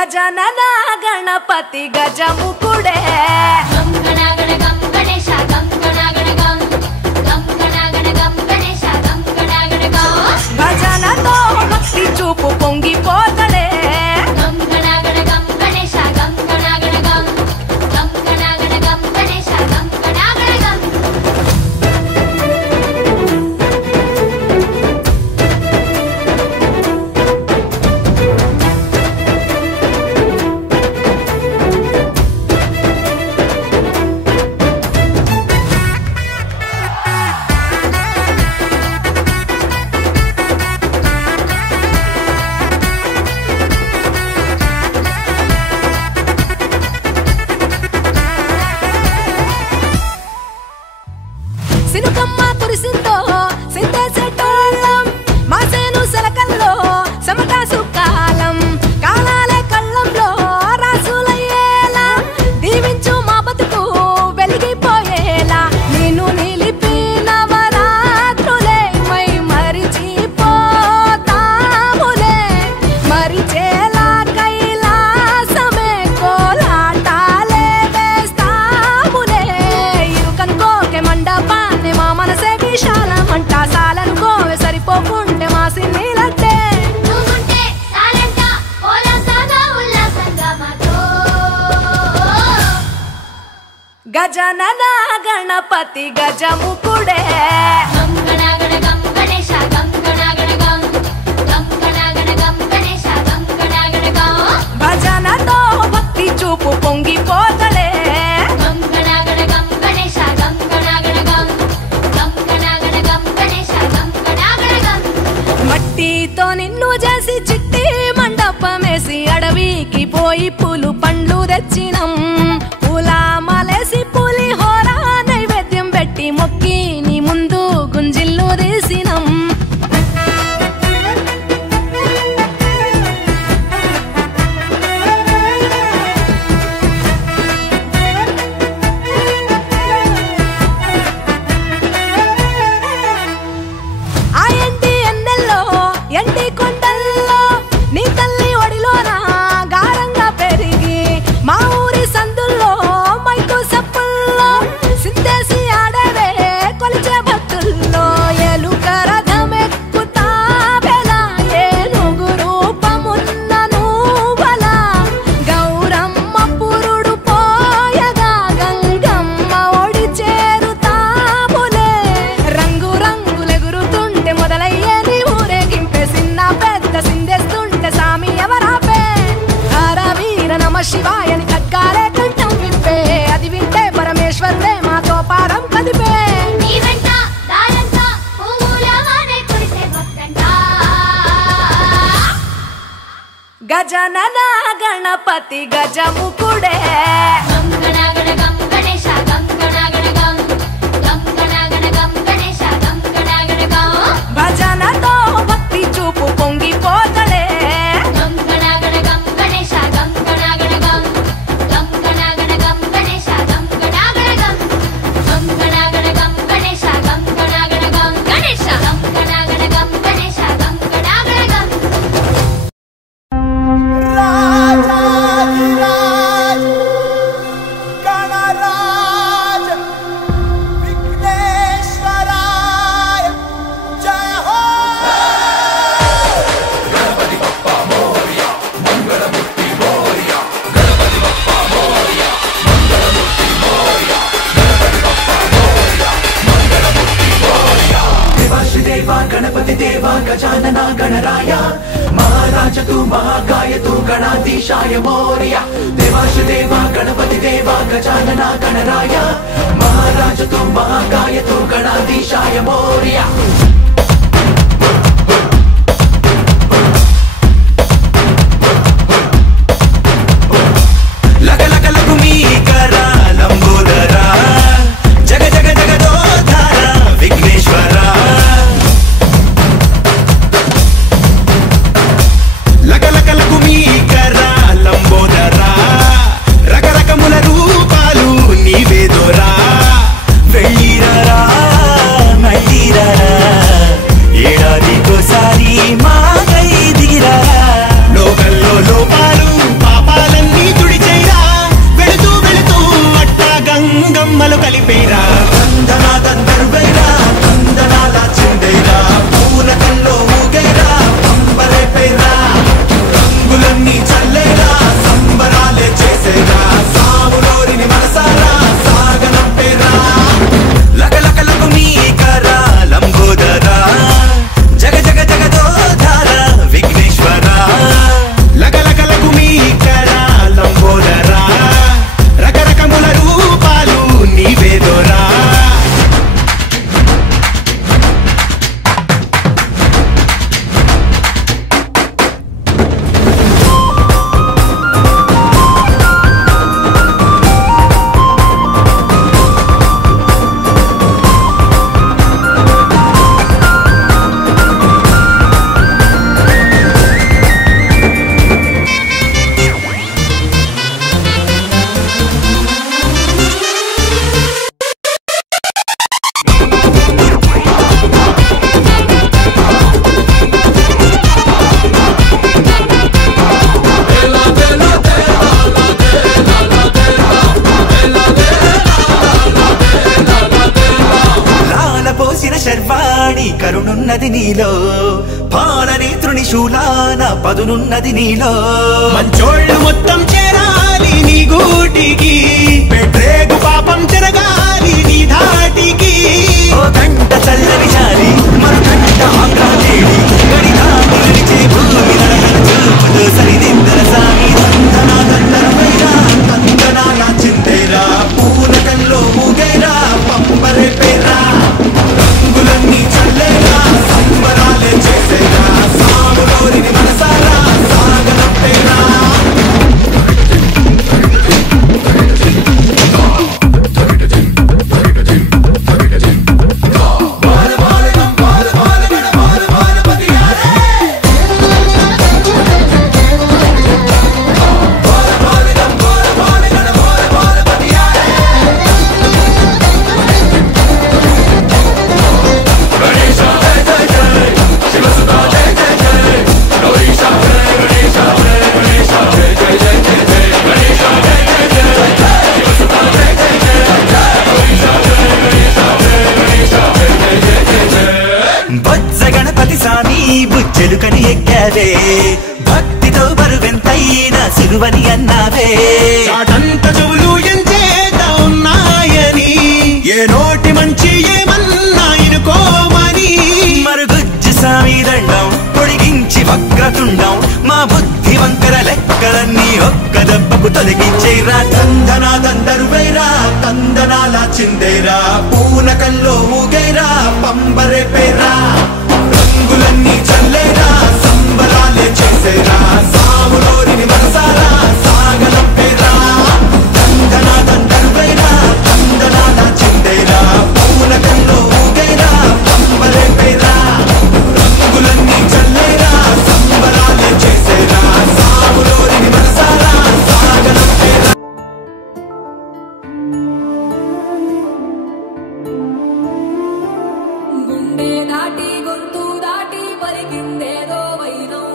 గజనన గణపతి గజముకుడే గం గణగణ గం గణేశ గం గణగణ గం గం గణగణ గం గణేశ గం గణగణ గం భజనతో భక్తి చూపు పొంగిపోతడే గం గణగణ గం గణేశ గం గణగణ గం గం గణగణ గం గణేశ గం గణగణ గం సినుకమ్మ కురిసిందో సిందేసేటోళ్ళం మాసేను సెలకల్లో సమటాసు కాలం కాలాలే కళ్ళంలో రాసులయ్యేలా దీవించు మా బతుకు వెలిగిపోయేలా నిన్ను నిలిపి నవరాత్రులే మై మరిచిపోతాములే మరిచేలా కైలాసమే కోలాటాలే వేస్తాములే ఇరుకనుకోకే మండప మా మనసే విశాలమంట సాలనుకోవే సరిపోకుంటే మా సిన్నీలంటే నువ్వుంటే సాలంట ఓలాసగా ఉల్లాసంగా మాతో గజనన గణపతి గజముకుడే గం గణగణ గం గణేశ గం గణగణ గం గం గణగణ గం గణేశ గం గణగణ గం భజనతో భక్తి చూపు పొంగిపోతడే గం గణగణ గం గణేశ గం గణగణ గం గం గణగణ గం గణేశ గం గణగణ గం మట్టితో నిన్ను చేసి చిట్టి మండపమేసి అడవికి పోయి పూలు పండ్లు తెచ్చినం పూల మాలేసి పులిహోర నైవేద్యం పెట్టి మొక్కి నీ ముందు గుంజిల్లు తీసినం ఆ ఎంటి ఎన్నెల్లో ఎంటి కొండల్లో నీ తల్లి ఒడిలోన గారంగా పెరిగి మా ఊరి సందుల్లో మైకు సప్పుల్లో సిందేసి ఆడవే కొలిచే భక్తుల్లో ఎలుక రథమెక్కుతావెలా ఏనుగు రూపమున్న నువ్వలా గౌరమ్మ పురుడు పోయగా గంగమ్మ ఒడి చేరుతాములే రంగు రంగులెగురుతుంటే మొదలయ్యే నీ ఊరేగింపే చిన్న పెద్ద సిందేస్తుంటే సామి ఎవరాపే హర వీర నమ శివాయని ఖడ్గాలే కంఠం విప్పే అది వింటే పరమేశ్వరుడే మాతో పారం కదిపే నీ వెంట దారంత పువ్వుల వానే కురిసే భక్తంట గజనన గణపతి గజముకుడే గం గణగణ గం గణేశ గం గణగణ గం గం గణగణ గం గణేశ గం గణగణ గం భజనతో భక్తి చూపు పొంగిపోతడే గం గణగణ గం గణేశ గం గణగణ గం గం గణగణ గం గణేశ గం గణగణ గం గం గణగణ గం గణేశ గం గణగణ గం గణేశ గం గణగణ గం గణేశ గం గణగణ గం రాజాధిరాజ్ గణరాజ్ విఘ్నేశ్వరాయ జయ హో देवा गणपति देवा गजानना गणराय महाराज तू महाकाय तू गणाधीशाय मोरया देवा गणपति देवा गजानना गणराय महाराज तू महाकाय तू गणाधीशाय मोरया लग लग लग मी करा लंबोदरा जग जग जगदोधारा विघ्नेश्वरा लग लग लग मी करा लंबोदरा రకరకముల రూపాలు నీవే దొరా వెళ్ళిరరా మళ్ళిరరా శూలాన పదునున్నది నీలో మంచోళ్ళు మొత్తం చేరాలి నీ గూటికి పెట్టేగు పాపం తిరగాలి నీ ధాటికి ఓ గంట చల్లని చాలి మరో గంట ఆగ్రహేడి గడిదాము నడిచే భూమి నడకల చూపులు సరిదిద్దర సామి తందనా తందరమైరా తందనాల చిందేరా పూనకంలో ఊగేరా పంపరే పేరా రంగులన్నీ చల్లేరా సంబరాలే చేసేరా సాములోని మనసారా సాగనంపేరా చెలుకని ఎక్కావే భక్తితో బరువెంతైనా సిలువని అన్నావే చాటంత చెవులు ఎంచేత ఉన్నాయని ఏ నోటి మంచి ఏమన్నా ఇనుకోమని మరుగుజ్జు సామి దండం పొడిగించి వక్రతుండం మా బుద్ధి వంకర లెక్కలన్నీ ఒక్క దెబ్బకు తొలగించేరా తందనా తందరువేరా తందనాల చిందేరా పూనకంలో ఊగేరా పంబరే పేరా రంగులన్నీ చల్లేరా సంబరాలే చేసేరా సాములోని మనసారా సాగనంపేరా తందనా తందరువేరా తందనాల చిందేరా పూనకంలో ఊగేరా పంబరే పేరా రంగులన్నీ చల్లేరా సంబరాలే చేసేరా సాములోని మనసారా సాగనంపేరా గుండె దాటి గొంతు దాటి పలికిందేదో వైనం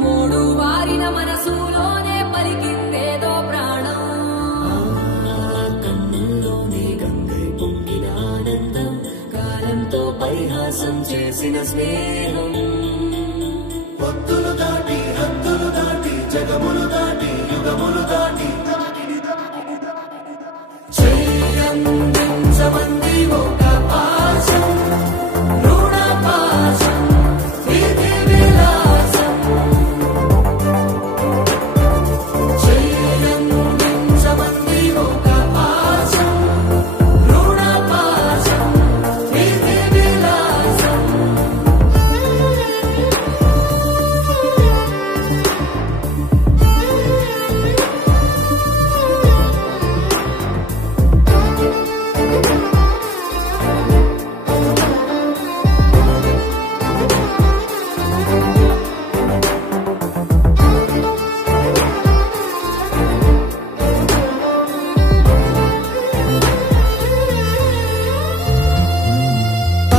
మూడు వారిన మనసులోనే పలికిందేదో ప్రాణం కన్నుల్లోనే గంగై పొంగిన ఆనందం కాలంతో పరిహాసం చేసిన స్నేహం పొత్తులు దాటి హద్దులు దాటి జగములు దాటి యుగములు దాటి చెయ్యందించమంది ఒక పాశం రుణ పాశం విధి విలాసం చెయ్యందించమంది ఒక పాశం రుణ పాశం విధి విలాసం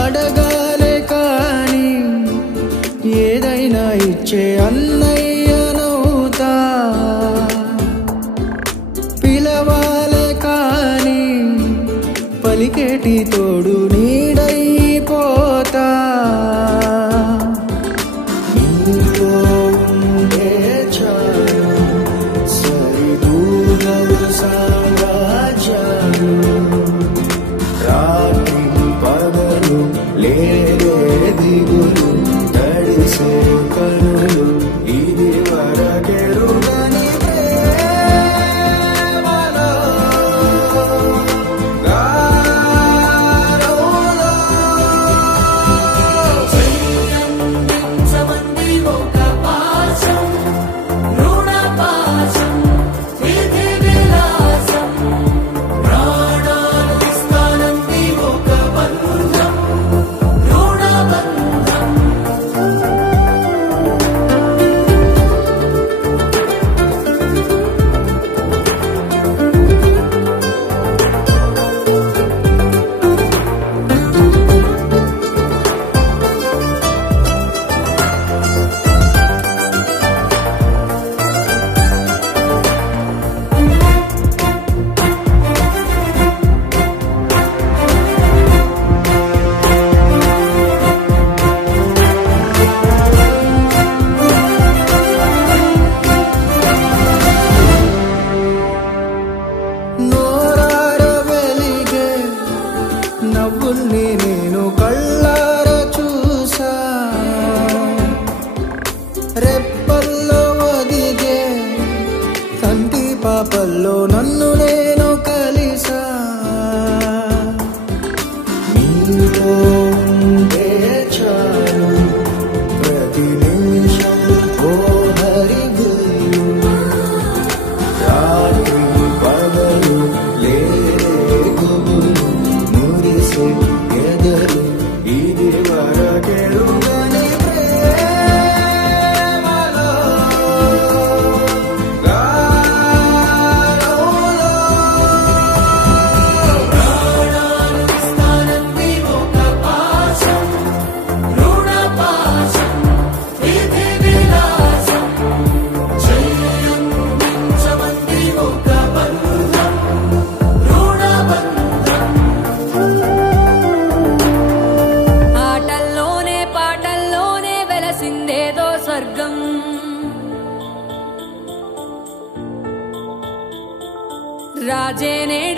అడగాలే కాని ఏదైనా ఇచ్చే అన్నయ్యనవుతా పిలవాలే కాని పలికేటి తోడు నీడైపోతా నీలో ఉండే చాలు సరిదూరలు సామ్రాజ్యాలు రాత్రి పగలు లేదే దిగులు తడిసే కనులు ఇది వరకెరుగని ప్రేమలో గారోలో చెయ్యందించమంది ఒక పాశం రుణ పాశం విధి విలాసం ప్రాణాలు ఇస్తానంది ఒక బంధం రుణ బంధం స్వర్గాన్ని నేను కళ్ళారా చూసా రెప్పల్లో ఒదిగే కంటి పాపల్లో నన్ను నేను కలిసా నీతో ఉండే చాలు ప్రతి నిమిషం ఓ హరిగులు రాత్రి పగలు లేగులు మురిసే ఎదలు ఇది వరకెరుగని ప్రేమలో ప్రాణాలిస్తానంది ఒక పాశం రుణ పాశం విధి విలాసం చెయ్యందించమంది ఒక బంధం రుణ బంధం ఆటల్లోనే పాటల్లోనే వెలసిందేదో స్వర్గం రాజే నేడు